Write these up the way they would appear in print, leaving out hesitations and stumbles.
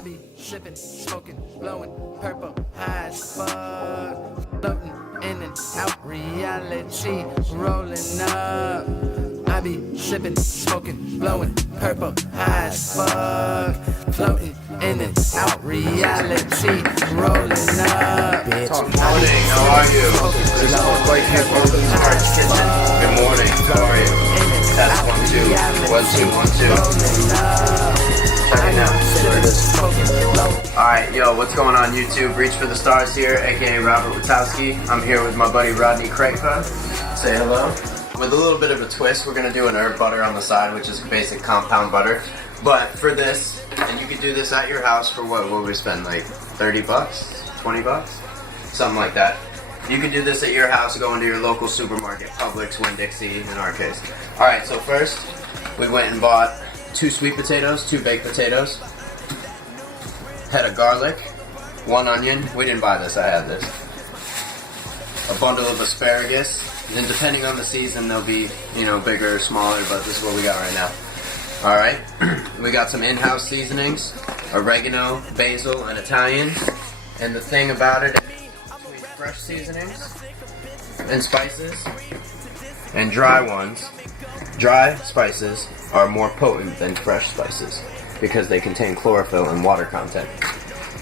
I be sipping, smoking, blowing, purple, high as fuck. Floating in and out reality, rolling up. I be sipping, smoking, blowing, purple, high as fuck. Floating in and out reality, rolling up. Good morning, how are you? This is quite here for the Smart Kitchen. Good morning, how are you? Test 1 2 1 2 1 2. Checking out. Alright, yo, what's going on YouTube? Reach for the Stars here, aka Robert Witowski. I'm here with my buddy Rodney Crafa. Say hello. With a little bit of a twist, we're gonna do an herb butter on the side, which is basic compound butter. But for this, and you can do this at your house for what would we spend, like 30 bucks? 20 bucks? Something like that. You can do this at your house, go into your local supermarket, Publix, Winn-Dixie, in our case. Alright, so first, we went and bought 2 sweet potatoes, 2 baked potatoes, head of garlic, 1 onion. We didn't buy this, I had this. A bundle of asparagus, and depending on the season, they'll be, you know, bigger or smaller, but this is what we got right now. Alright, we got some in-house seasonings, oregano, basil, and Italian. And the thing about it, between fresh seasonings and spices and dry ones, dry spices are more potent than fresh spices because they contain chlorophyll and water content.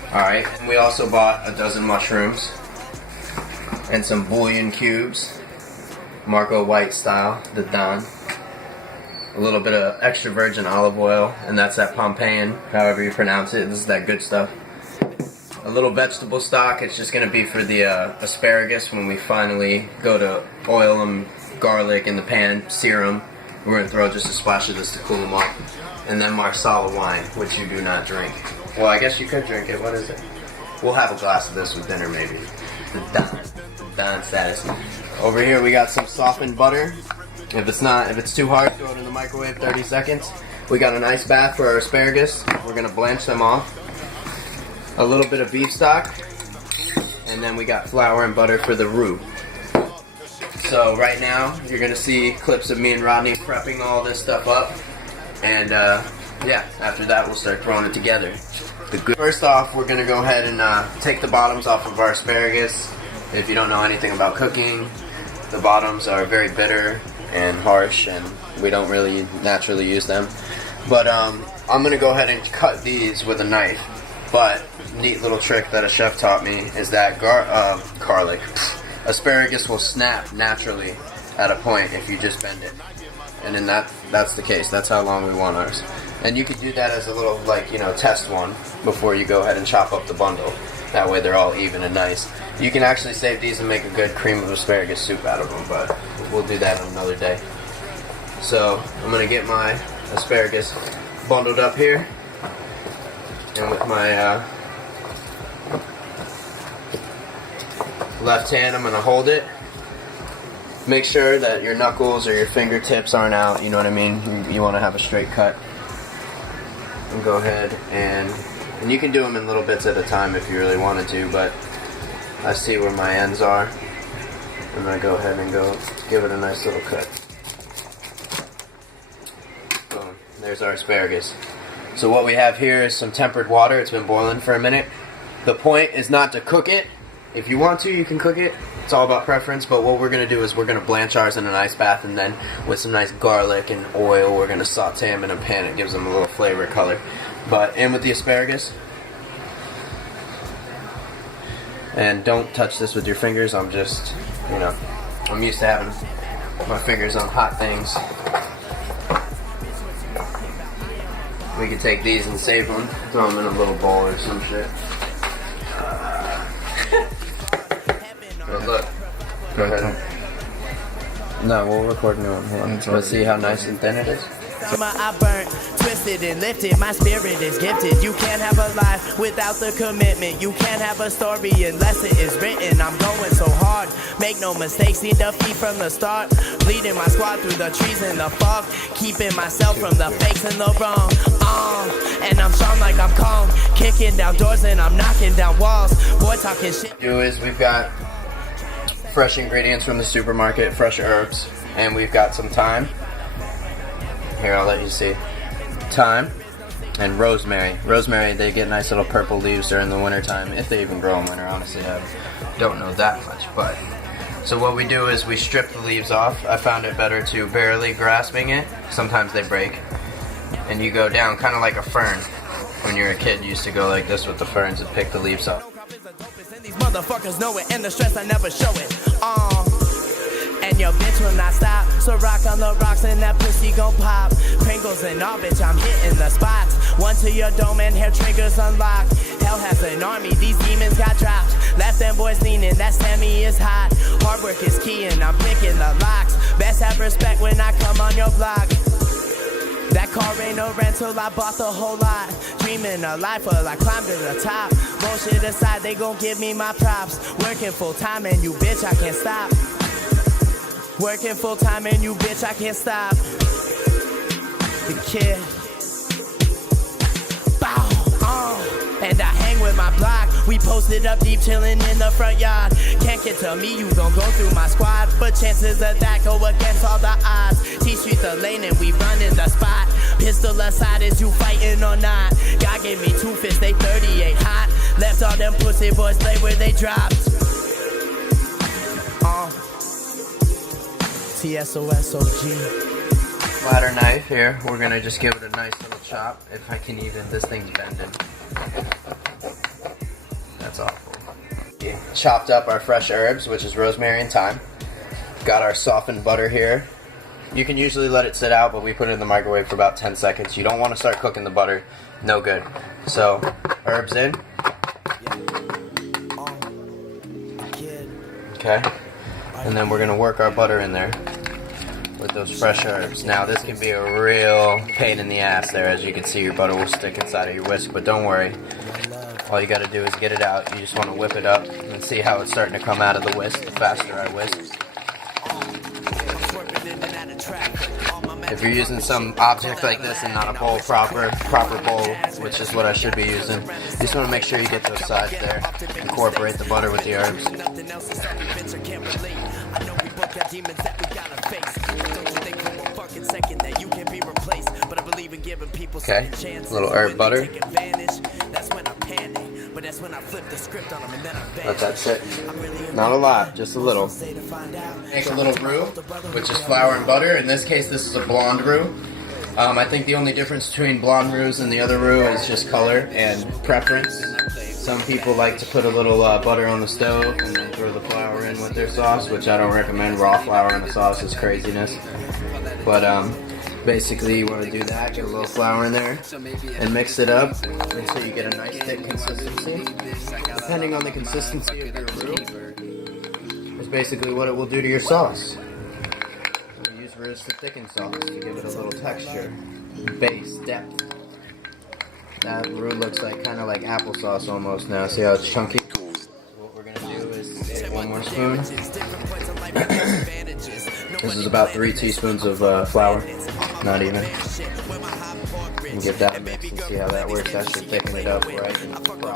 Alright, and we also bought a dozen mushrooms and some bouillon cubes, Marco White style, the Don. A little bit of extra virgin olive oil, and that's that Pompeian, however you pronounce it. This is that good stuff. A little vegetable stock. It's just going to be for the asparagus when we finally go to oil them, garlic in the pan, sear them. We're going to throw just a splash of this to cool them off. And then Marsala wine, which you do not drink. Well, I guess you could drink it. What is it? We'll have a glass of this with dinner, maybe. The Don status. Over here we got some softened butter. If it's too hard, throw it in the microwave 30 seconds. We got an ice bath for our asparagus. We're going to blanch them off. A little bit of beef stock. And then we got flour and butter for the roux. So right now, you're going to see clips of me and Rodney prepping all this stuff up. And yeah, after that we'll start throwing it together. First off, we're going to go ahead and take the bottoms off of our asparagus. If you don't know anything about cooking, the bottoms are very bitter and harsh, and we don't really naturally use them. But I'm going to go ahead and cut these with a knife. But neat little trick that a chef taught me is that garlic, asparagus will snap naturally at a point if you just bend it. And then that's the case. That's how long we want ours. And you could do that as a little, like, you know, test one before you go ahead and chop up the bundle. That way they're all even and nice. You can actually save these and make a good cream of asparagus soup out of them, but we'll do that on another day. So I'm going to get my asparagus bundled up here. And with my left hand, I'm going to hold it. Make sure that your knuckles or your fingertips aren't out, you know what I mean? You want to have a straight cut. And go ahead and you can do them in little bits at a time if you really wanted to, but I see where my ends are. I'm going to go ahead and give it a nice little cut. Boom. There's our asparagus. So what we have here is some tempered water. It's been boiling for a minute. The point is not to cook it. If you want to, you can cook it. It's all about preference, but what we're going to do is we're going to blanch ours in an ice bath, and then with some nice garlic and oil, we're going to saute them in a pan. It gives them a little flavor, color. But in with the asparagus. And don't touch this with your fingers. I'm just, you know, I'm used to having my fingers on hot things. We could take these and save them, throw them in a little bowl or some shit. But look, go ahead. No, we'll record new one here. Let's see how nice and thin it is. Summer I burnt, twisted and lifted, my spirit is gifted. You can't have a life without the commitment. You can't have a story unless it is written. I'm going so hard, make no mistakes, need defeat from the start. Leading my squad through the trees and the fog, keeping myself from the fakes and the wrong. And I'm strong like I'm calm, kicking down doors and I'm knocking down walls. Boy talking shit. We've got fresh ingredients from the supermarket, fresh herbs, and we've got some thyme. Here, I'll let you see. Thyme, and rosemary. Rosemary, they get nice little purple leaves during the wintertime, if they even grow in winter, honestly. I don't know that much, but... So what we do is we strip the leaves off. I found it better to barely grasping it. Sometimes they break. And you go down kind of like a fern. When you're a kid, you used to go like this with the ferns and pick the leaves off. These motherfuckers know it, and the stress I never show it. And your bitch will not stop. So rock on the rocks and that pussy gon' pop. Pringles and all, bitch, I'm hitting the spots. One to your dome and hair triggers unlocked. Hell has an army, these demons got dropped. Left them boys leaning, that Sammy is hot. Hard work is key and I'm picking the locks. Best have respect when I come on your block. That car ain't no rental, I bought the whole lot. Dreaming a life while I climb to the top. Bullshit aside, they gon' give me my props. Working full time and you bitch, I can't stop. Working full time and you bitch, I can't stop. The kid. Bow, and I hang with my block. We posted up deep, chilling in the front yard. Can't get to me, you gon' go through my squad. But chances of that go against all the odds. T-Street the lane and we run in the spot. Pistol aside, is you fighting or not? God gave me 2 fists, they 38 hot. Left all them pussy boys lay where they dropped. TSOSOG. Ladder knife here. We're gonna just give it a nice little chop. If I can even, this thing's bending. That's awful. Yeah. Chopped up our fresh herbs, which is rosemary and thyme. Got our softened butter here. You can usually let it sit out, but we put it in the microwave for about 10 seconds. You don't want to start cooking the butter. No good. So, herbs in. Okay. And then we're going to work our butter in there with those fresh herbs. Now, this can be a real pain in the ass there. As you can see, your butter will stick inside of your whisk, but don't worry. All you got to do is get it out. You just want to whip it up and see how it's starting to come out of the whisk the faster I whisk. If you're using some object like this and not a bowl, proper bowl, which is what I should be using, you just want to make sure you get those sides there. Incorporate the butter with the herbs. Okay, a little herb butter. Let that sit. Not a lot, just a little. Make a little roux, which is flour and butter. In this case, this is a blonde roux. I think the only difference between blonde roux and the other roux is just color and preference. Some people like to put a little butter on the stove and then throw the flour in with their sauce, which I don't recommend. Raw flour in a sauce is craziness. But basically, you want to do that, get a little flour in there, and mix it up until you get a nice thick consistency. Depending on the consistency of your roux, is basically what it will do to your sauce. So we use roux to thicken sauce to give it a little texture, base, depth. That roux looks like kind of like applesauce almost now. See how it's chunky? What we're gonna do is take 1 more spoon. This is about 3 teaspoons of flour, not even. And give that a mix and see how that works. That should thicken it up right and proper.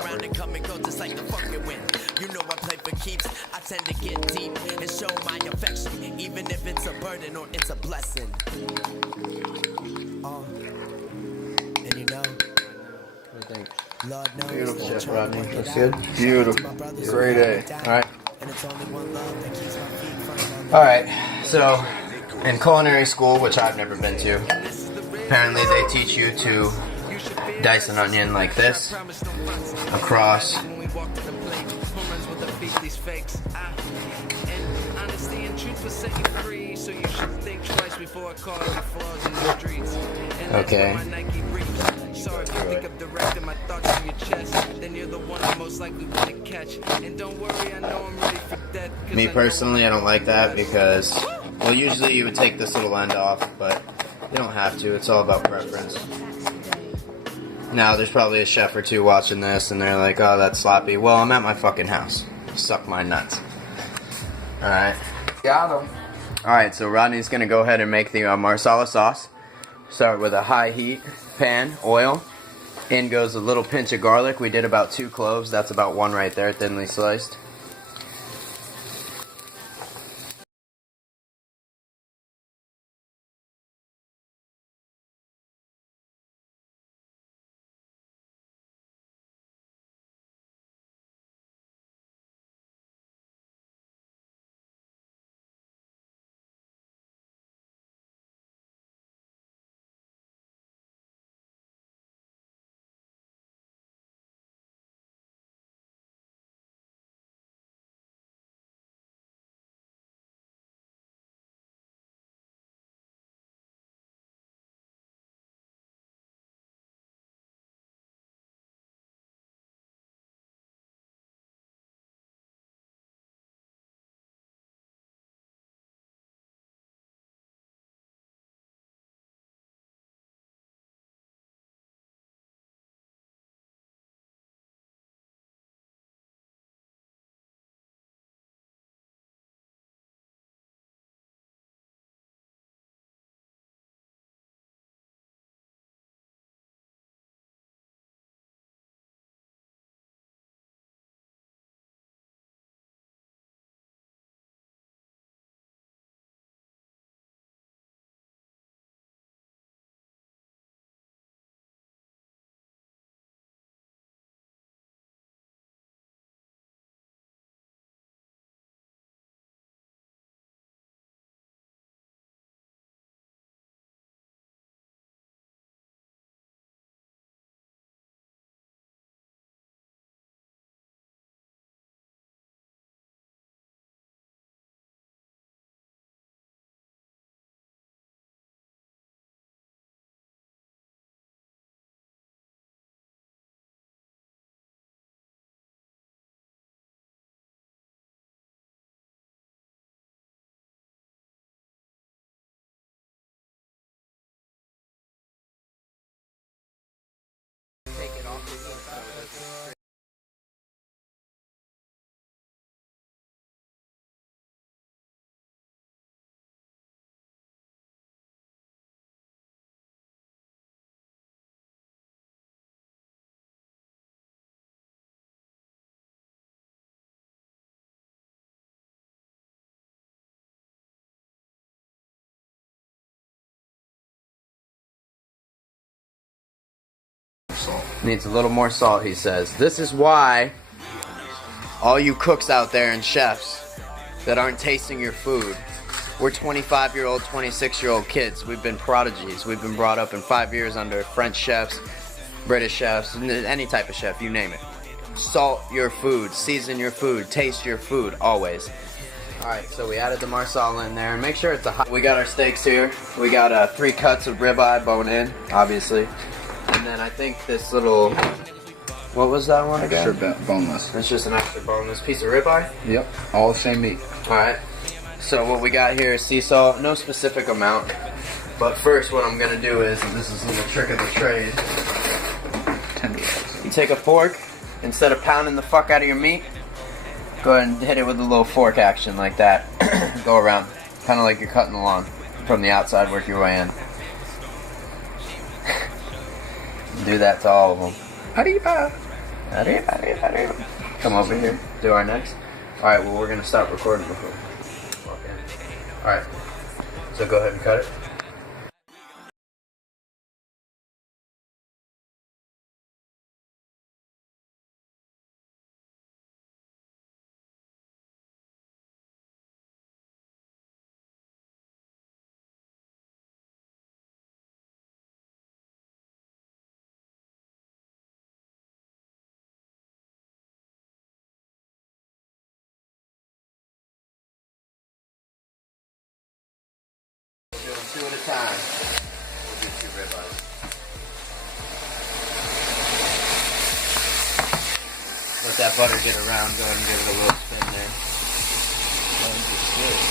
You know I play for keeps. I tend to get deep and show my affection, even if it's a burden or it's a blessing. And you know. What do you think? Beautiful, Chef Rodney. Looks good. Beautiful. Great A. All right. Alright, so in culinary school, which I've never been to, apparently they teach you to dice an onion like this, across, okay. Me personally, I don't like that because, well, usually you would take this little end off, but you don't have to. It's all about preference. Now, there's probably a chef or two watching this, and they're like, oh, that's sloppy. Well, I'm at my fucking house. Suck my nuts. Alright. Got him. Alright, so Rodney's going to go ahead and make the Marsala sauce. Start with a high heat pan, oil. In goes a little pinch of garlic. We did about 2 cloves. That's about 1 right there, thinly sliced. Needs a little more salt, he says. This is why all you cooks out there and chefs that aren't tasting your food, we're 25-year-old, 26-year-old kids. We've been prodigies. We've been brought up in 5 years under French chefs, British chefs, any type of chef, you name it. Salt your food, season your food, taste your food, always. Alright, so we added the Marsala in there. Make sure it's a hot... We got our steaks here. We got 3 cuts of ribeye, bone in, obviously. And then I think this little... What was that one again? Extra boneless. It's just an extra boneless piece of ribeye? Yep, all the same meat. Alright, so what we got here is sea salt, no specific amount. But first what I'm going to do is, and this is a little trick of the trade, you take a fork, instead of pounding the fuck out of your meat, go ahead and hit it with a little fork action like that. Go around, kind of like you're cutting along. From the outside, work your way in. Do that to all of them. Come over here, do our next. Alright, well we're going to stop recording before we walk in. Alright, so go ahead and cut it. Two at a time. We'll do 2 ribeyes. Let that butter get around. Go ahead and give it a little spin there.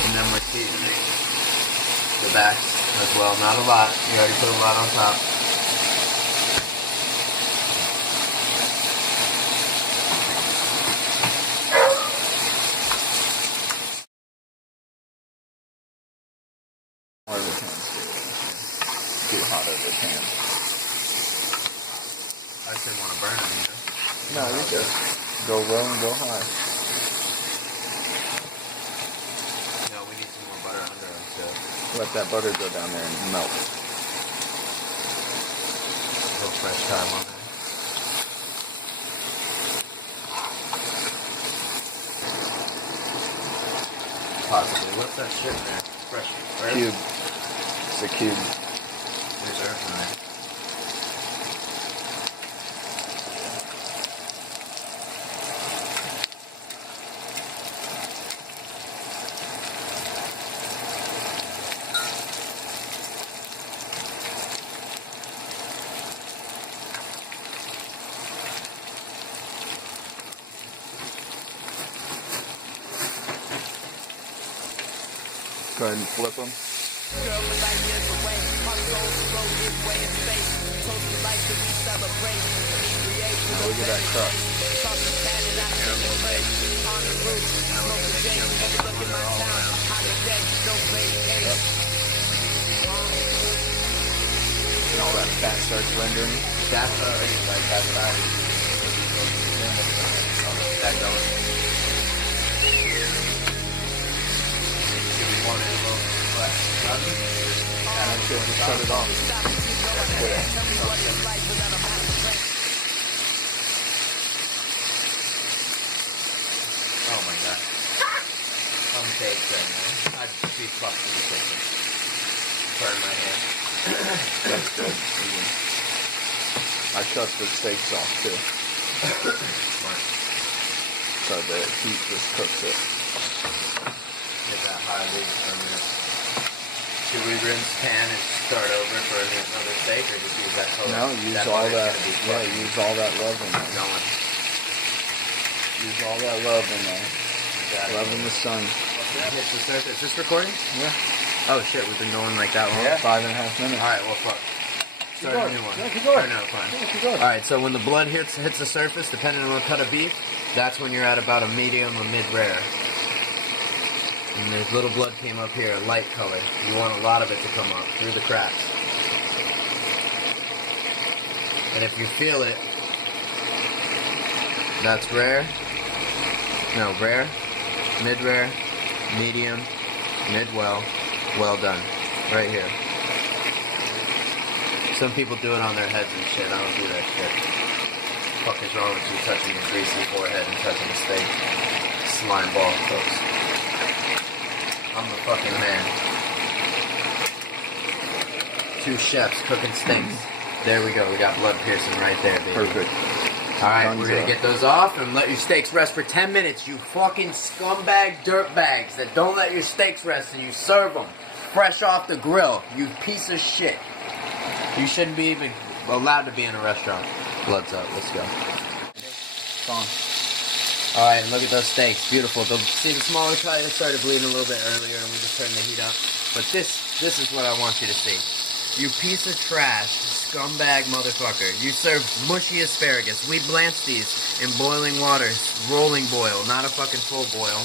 And then we're seasoning the backs as well. Not a lot. You already put a lot on top. Too hot over the pan. I just didn't want to burn them either. No, you're good. Go low and go high. No, we need some more butter under them too. Let that butter go down there and melt. A little fresh thyme on there. Possibly. What's that shit in there? Fresh herb? Cube. It's a cube. There's earth in there. Go ahead and flip them. Now look at that crust. And all that fat starts rendering. That's already like that side. That going. Do we want it a little less? That's it. Just cut it off. Oh my god. I'm baked right now. I'd be fucked in the kitchen. Burn my hand. That's good. I cut the steaks off too. Smart. So the heat just cooks it. Get that high leave for a minute. Should we rinse pan and start over for another steak, or just use that color? No, use that all that. Yeah, Use all that love in there. going. Use all that love in there. Love in the sun. Hits the surface. Is this recording? Yeah. Oh shit, we've been going like that long? Yeah. 5.5 minutes. Alright, well fuck. Start a new one. Yeah, keep going. Or no, fine. Yeah, keep going. Alright, so when the blood hits the surface, depending on the cut of beef, that's when you're at about a medium or mid-rare. And this little blood came up here, a light color. You want a lot of it to come up through the cracks. And if you feel it, that's rare. No, rare, mid-rare, medium, mid-well, well done. Right here. Some people do it on their heads and shit. I don't do that shit. What the fuck is wrong with you touching your greasy forehead and touching the steak? Slime ball, folks. I'm the fucking man. 2 chefs cooking steaks. There we go. We got blood piercing right there, baby. Perfect. Alright, we're gonna get those off and let your steaks rest for 10 minutes, you fucking scumbag dirtbags that don't let your steaks rest and you serve them fresh off the grill, you piece of shit. You shouldn't be even allowed to be in a restaurant. Blood's up, let's go. Alright, look at those steaks, beautiful. See the smaller cut, it started bleeding a little bit earlier and we just turned the heat up. But this is what I want you to see. You piece of trash, scumbag motherfucker. You serve mushy asparagus. We blanch these in boiling water, rolling boil, not a fucking full boil,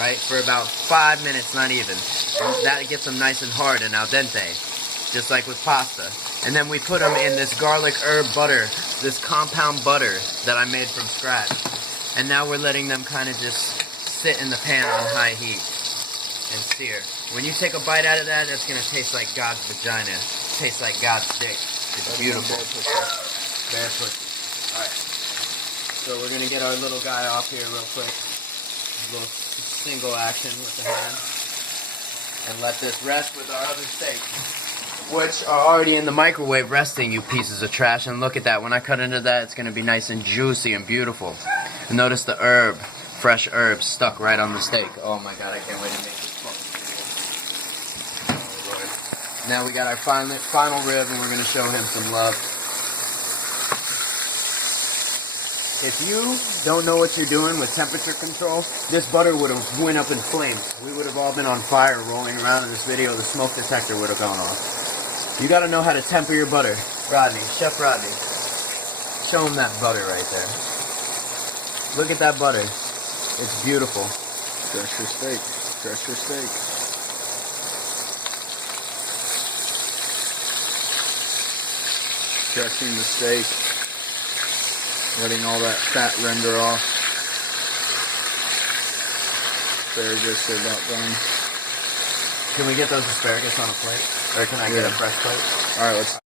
right? For about 5 minutes, not even. And that gets them nice and hard and al dente, just like with pasta. And then we put them in this garlic herb butter, this compound butter that I made from scratch. And now we're letting them kind of just sit in the pan on high heat and sear. When you take a bite out of that, it's going to taste like God's vagina. Tastes like God's dick. It's beautiful. Bare pussy. Alright. So we're going to get our little guy off here real quick. A little single action with the hand. And let this rest with our other steak, which are already in the microwave resting, you pieces of trash. And look at that. When I cut into that, it's going to be nice and juicy and beautiful. And notice the herb, fresh herbs stuck right on the steak. Oh my God, I can't wait to make this fucking video. Oh Lord. Now we got our final rib and we're going to show him some love. If you don't know what you're doing with temperature control, this butter would have went up in flames. We would have all been on fire rolling around in this video. The smoke detector would have gone off. You got to know how to temper your butter. Rodney, Chef Rodney. Show him that butter right there. Look at that butter. It's beautiful. Dress your steak. Dress your steak. Dressing the steak. Letting all that fat render off. Asparagus are about done. Can we get those asparagus on a plate? Or can I get a fresh plate? Alright, let's...